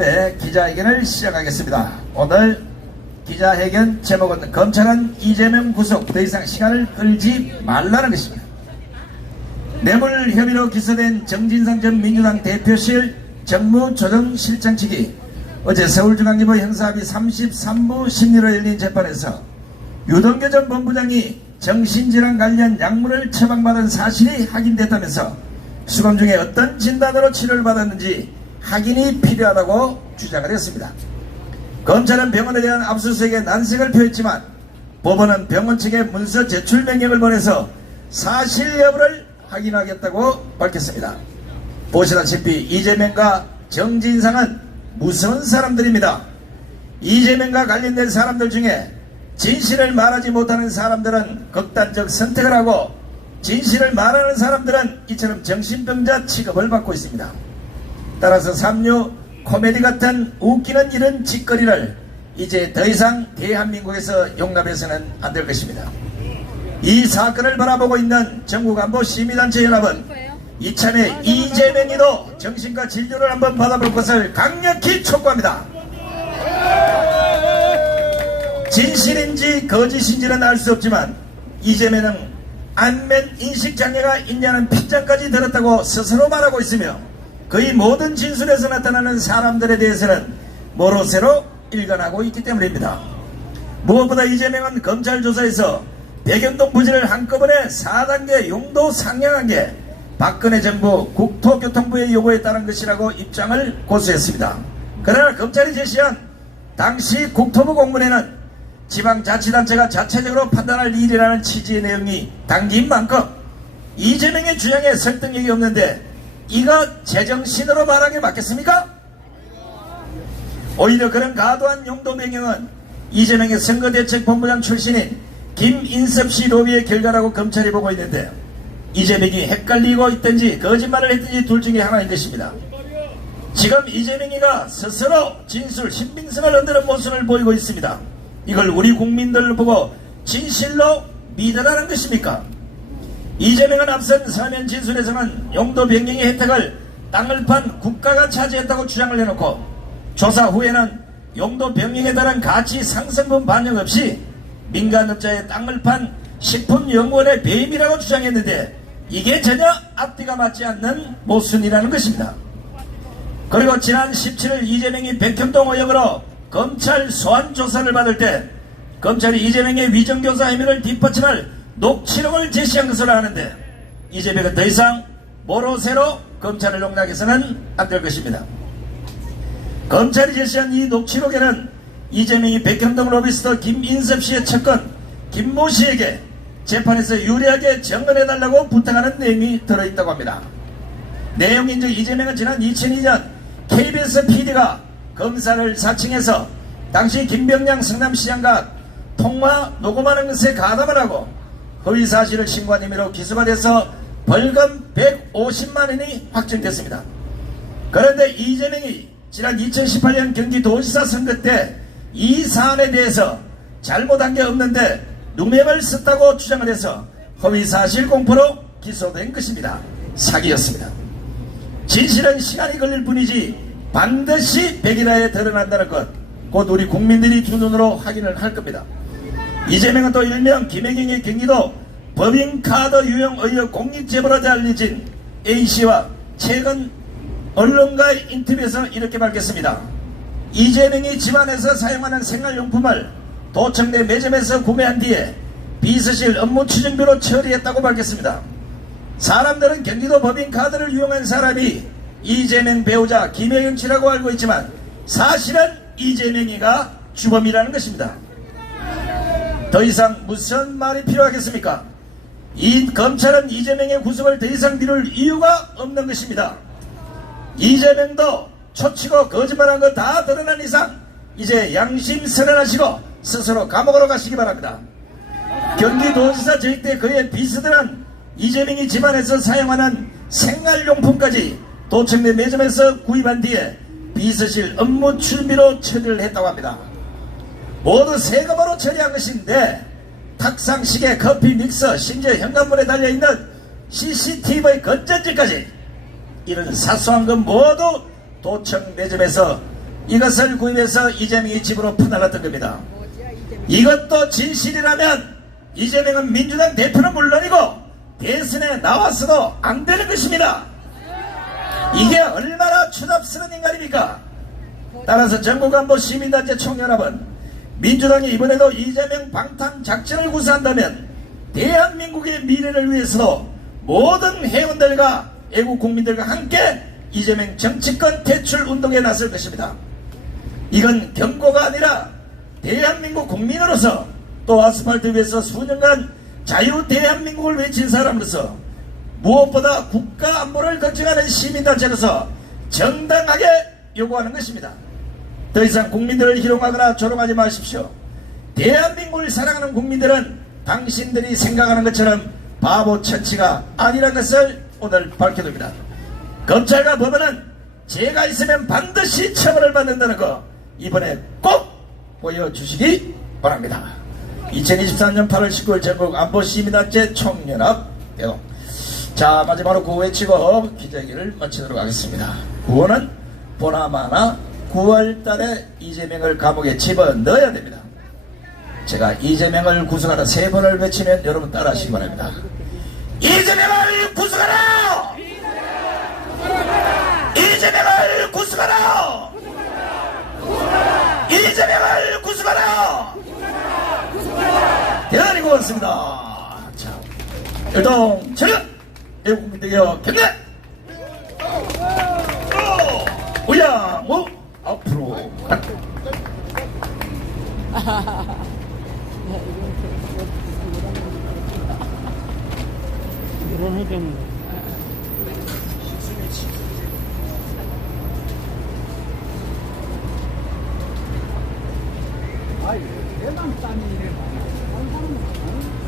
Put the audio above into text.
연합의 기자회견을 시작하겠습니다. 오늘 기자회견 제목은 검찰은 이재명 구속 더 이상 시간을 끌지 말라는 것입니다. 뇌물 혐의로 기소된 정진상 전 민주당 대표실 정무조정실장 측이 어제 서울중앙지법 형사합의 33부 심리로 열린 재판에서 유동규 전 본부장이 정신질환 관련 약물을 처방받은 사실이 확인됐다면서 수감 중에 어떤 진단으로 치료를 받았는지 확인이 필요하다고 주장을 했습니다. 검찰은 병원에 대한 압수수색에 난색을 표했지만 법원은 병원 측에 문서 제출 명령을 보내서 사실 여부를 확인하겠다고 밝혔습니다. 보시다시피 이재명과 정진상은 무서운 사람들입니다. 이재명과 관련된 사람들 중에 진실을 말하지 못하는 사람들은 극단적 선택을 하고 진실을 말하는 사람들은 이처럼 정신병자 취급을 받고 있습니다. 따라서 삼류 코미디 같은 웃기는 이런 짓거리를 이제 더 이상 대한민국에서 용납해서는 안 될 것입니다. 이 사건을 바라보고 있는 전국안보 시민단체 연합은 이참에 이재명이도 정신과 진료를 한번 받아볼 것을 강력히 촉구합니다. 진실인지 거짓인지는 알 수 없지만 이재명은 안면 인식장애가 있냐는 핀잔까지 들었다고 스스로 말하고 있으며 거의 모든 진술에서 나타나는 사람들에 대해서는 모로세로 일관하고 있기 때문입니다. 무엇보다 이재명은 검찰 조사에서 백연동 부지를 한꺼번에 4단계 용도 상향한 게 박근혜 정부 국토교통부의 요구에 따른 것이라고 입장을 고수했습니다. 그러나 검찰이 제시한 당시 국토부 공문에는 지방자치단체가 자체적으로 판단할 일이라는 취지의 내용이 담긴 만큼 이재명의 주장에 설득력이 없는데 이거 제정신으로 말하는 게 맞겠습니까? 오히려 그런 과도한 용도 변경은 이재명의 선거대책본부장 출신인 김인섭씨 로비의 결과라고 검찰이 보고 있는데 이재명이 헷갈리고 있든지 거짓말을 했든지 둘 중에 하나인 것입니다. 지금 이재명이가 스스로 진술 신빙성을 흔드는 모습을 보이고 있습니다. 이걸 우리 국민들을 보고 진실로 믿으라는 것입니까? 이재명은 앞선 서면 진술에서는 용도 변경의 혜택을 땅을 판 국가가 차지했다고 주장을 해놓고 조사 후에는 용도 변경에 따른 가치 상승분 반영 없이 민간업자의 땅을 판 식품연구원의 배임이라고 주장했는데 이게 전혀 앞뒤가 맞지 않는 모순이라는 것입니다. 그리고 지난 17일 이재명이 백현동 의혹으로 검찰 소환 조사를 받을 때 검찰이 이재명의 위정교사 혐의를 뒷받침할 녹취록을 제시한 것으로 아는데 이재명은 더 이상 모로세로 검찰을 용납해서는 안 될 것입니다. 검찰이 제시한 이 녹취록에는 이재명이 백현동 로비스트 김인섭씨의 측근 김모씨에게 재판에서 유리하게 증언해달라고 부탁하는 내용이 들어있다고 합니다. 내용인즉 이재명은 지난 2002년 KBS PD가 검사를 사칭해서 당시 김병량 성남시장과 통화 녹음하는 것에 가담을 하고 허위사실을 신고한 혐의로 기소가 돼서 벌금 150만 원이 확정됐습니다. 그런데 이재명이 지난 2018년 경기도지사 선거 때 이 사안에 대해서 잘못한 게 없는데 누명을 썼다고 주장을 해서 허위사실 공포로 기소된 것입니다. 사기였습니다. 진실은 시간이 걸릴 뿐이지 반드시 백일하에 드러난다는 것, 곧 우리 국민들이 두 눈으로 확인을 할 겁니다. 이재명은 또 일명 김혜경의 경기도 법인카드 유용 의혹 공익제보로 알려진 A씨와 최근 언론과의 인터뷰에서 이렇게 밝혔습니다. 이재명이 집안에서 사용하는 생활용품을 도청 내 매점에서 구매한 뒤에 비서실 업무 추진비로 처리했다고 밝혔습니다. 사람들은 경기도 법인카드를 이용한 사람이 이재명 배우자 김혜경 씨라고 알고 있지만 사실은 이재명이가 주범이라는 것입니다. 더 이상 무슨 말이 필요하겠습니까? 이 검찰은 이재명의 구속을 더 이상 미룰 이유가 없는 것입니다. 이재명도 초치고 거짓말한 거 다 드러난 이상 이제 양심 선언하시고 스스로 감옥으로 가시기 바랍니다. 경기도지사 저희 때 그의 비서들은 이재명이 집안에서 사용하는 생활용품까지 도청 내 매점에서 구입한 뒤에 비서실 업무 추진비로 처리를 했다고 합니다. 모두 세금으로 처리한 것인데 탁상시계, 커피 믹서, 심지어 현관문에 달려있는 CCTV 건전지까지 이런 사소한 것 모두 도청 매점에서 이것을 구입해서 이재명이 집으로 퍼나갔던 겁니다. 이것도 진실이라면 이재명은 민주당 대표는 물론이고 대선에 나왔어도 안 되는 것입니다. 이게 얼마나 추잡스러운 인간입니까? 따라서 전국안보 시민단체 총연합은 민주당이 이번에도 이재명 방탄 작전을 구사한다면 대한민국의 미래를 위해서도 모든 회원들과 애국 국민들과 함께 이재명 정치권 퇴출 운동에 나설 것입니다. 이건 경고가 아니라 대한민국 국민으로서 또 아스팔트 위에서 수년간 자유 대한민국을 외친 사람으로서 무엇보다 국가 안보를 걱정하는 시민단체로서 정당하게 요구하는 것입니다. 더 이상 국민들을 희롱하거나 조롱하지 마십시오. 대한민국을 사랑하는 국민들은 당신들이 생각하는 것처럼 바보 천치가 아니라는 것을 오늘 밝혀둡니다. 검찰과 법원은 죄가 있으면 반드시 처벌을 받는다는 거 이번에 꼭 보여주시기 바랍니다. 2023년 8월 19일 전국 안보시민단체 총연합 대동. 자, 마지막으로 구호 외치고 기자회견을 마치도록 하겠습니다. 구호는 보나마나 9월달에 이재명을 감옥에 집어넣어야 됩니다. 제가 이재명을 구속하라 3번을 외치면 여러분 따라하시기 바랍니다. 이재명을 구속하라! 이재명을 구속하라! 이재명을 구속하라! 대단히 고맙습니다. 자, 일동 차렷! 애국민대기업 경례! 우야무 앞으로 이런 해병 아이 대단 땀이 이래 한 사람은